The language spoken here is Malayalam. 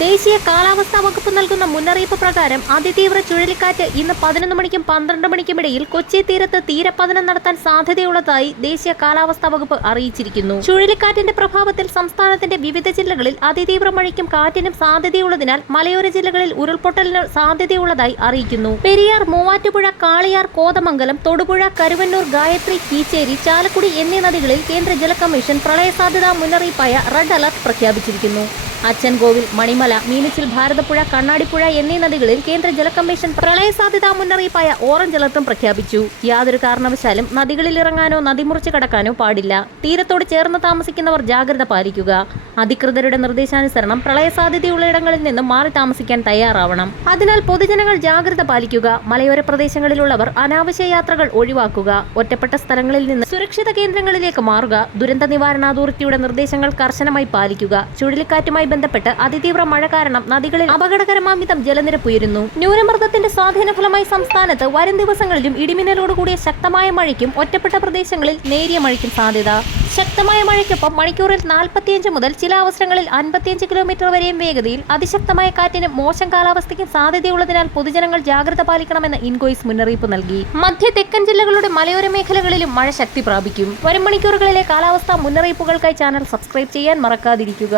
ദേശീയ കാലാവസ്ഥാ വകുപ്പ് നൽകുന്ന മുന്നറിയിപ്പ് പ്രകാരം അതിതീവ്ര ചുഴലിക്കാറ്റ് ഇന്ന് പതിനൊന്ന് മണിക്കും പന്ത്രണ്ട് മണിക്കും ഇടയിൽ കൊച്ചി തീരത്ത് തീരപതനം നടത്താൻ സാധ്യതയുള്ളതായി ദേശീയ കാലാവസ്ഥാ വകുപ്പ് അറിയിച്ചിരിക്കുന്നു. ചുഴലിക്കാറ്റിന്റെ പ്രഭാവത്തിൽ സംസ്ഥാനത്തിന്റെ വിവിധ ജില്ലകളിൽ അതിതീവ്ര മഴയ്ക്കും കാറ്റിനും സാധ്യതയുള്ളതിനാൽ മലയോര ജില്ലകളിൽ ഉരുൾപൊട്ടലിന് സാധ്യതയുള്ളതായി അറിയിക്കുന്നു. പെരിയാർ മൂവാറ്റുപുഴ കാളിയാർ കോതമംഗലം തൊടുപുഴ കരുവന്നൂർ ഗായത്രി കീച്ചേരി ചാലക്കുടി എന്നീ നദികളിൽ കേന്ദ്ര ജല കമ്മീഷൻ പ്രളയ സാധ്യതാ മുന്നറിയിപ്പായ റെഡ് അലർട്ട് പ്രഖ്യാപിച്ചിരിക്കുന്നു. അച്ചൻകോവിൽ മണിമല മീനച്ചിൽ ഭാരതപ്പുഴ കണ്ണാടിപ്പുഴ എന്നീ നദികളിൽ കേന്ദ്ര ജലകമ്മീഷൻ പ്രളയ സാധ്യതാ മുന്നറിയിപ്പായ ഓറഞ്ച് അലർട്ടും പ്രഖ്യാപിച്ചു. യാതൊരു കാരണവശാലും നദികളിൽ ഇറങ്ങാനോ നദി മുറിച്ച് കടക്കാനോ പാടില്ല. തീരത്തോട് ചേർന്ന് താമസിക്കുന്നവർ ജാഗ്രത പാലിക്കുക. അധികൃതരുടെ നിർദ്ദേശാനുസരണം പ്രളയ സാധ്യതയുള്ള ഇടങ്ങളിൽ നിന്നും മാറി താമസിക്കാൻ തയ്യാറാവണം. അതിനാൽ പൊതുജനങ്ങൾ ജാഗ്രത പാലിക്കുക. മലയോര പ്രദേശങ്ങളിലുള്ളവർ അനാവശ്യ യാത്രകൾ ഒഴിവാക്കുക. ഒറ്റപ്പെട്ട സ്ഥലങ്ങളിൽ നിന്ന് സുരക്ഷിത കേന്ദ്രങ്ങളിലേക്ക് മാറുക. ദുരന്ത നിവാരണ അതോറിറ്റിയുടെ നിർദ്ദേശങ്ങൾ കർശനമായി പാലിക്കുക. ചുഴലിക്കാറ്റുമായി ബന്ധപ്പെട്ട് അതിതീവ്ര മഴ കാരണം നദികളിൽ അപകടകരമാംവിധം ജലനിരപ്പ് ഉയരുന്നു. ന്യൂനമർദ്ദത്തിന്റെ സ്വാധീന ഫലമായി സംസ്ഥാനത്ത് വരും ദിവസങ്ങളിലും ഇടിമിന്നലോടുകൂടിയ ശക്തമായ മഴയ്ക്കും ഒറ്റപ്പെട്ട പ്രദേശങ്ങളിൽ നേരിയ മഴയ്ക്കും സാധ്യത. ശക്തമായ മഴയ്ക്കൊപ്പം മണിക്കൂറിൽ നാൽപ്പത്തിയഞ്ച് മുതൽ ചില അവസരങ്ങളിൽ അൻപത്തിയഞ്ച് കിലോമീറ്റർ വരെയും വേഗതയിൽ അതിശക്തമായ കാറ്റിനും മോശം കാലാവസ്ഥയ്ക്കും സാധ്യതയുള്ളതിനാൽ പൊതുജനങ്ങൾ ജാഗ്രത പാലിക്കണമെന്ന് ഇൻകോയ്സ് മുന്നറിയിപ്പ് നൽകി. മധ്യ തെക്കൻ ജില്ലകളുടെ മലയോര മേഖലകളിലും മഴ ശക്തി പ്രാപിക്കും. വരും മണിക്കൂറുകളിലെ കാലാവസ്ഥാ മുന്നറിയിപ്പുകൾക്കായി ചാനൽ സബ്സ്ക്രൈബ് ചെയ്യാൻ മറക്കാതിരിക്കുക.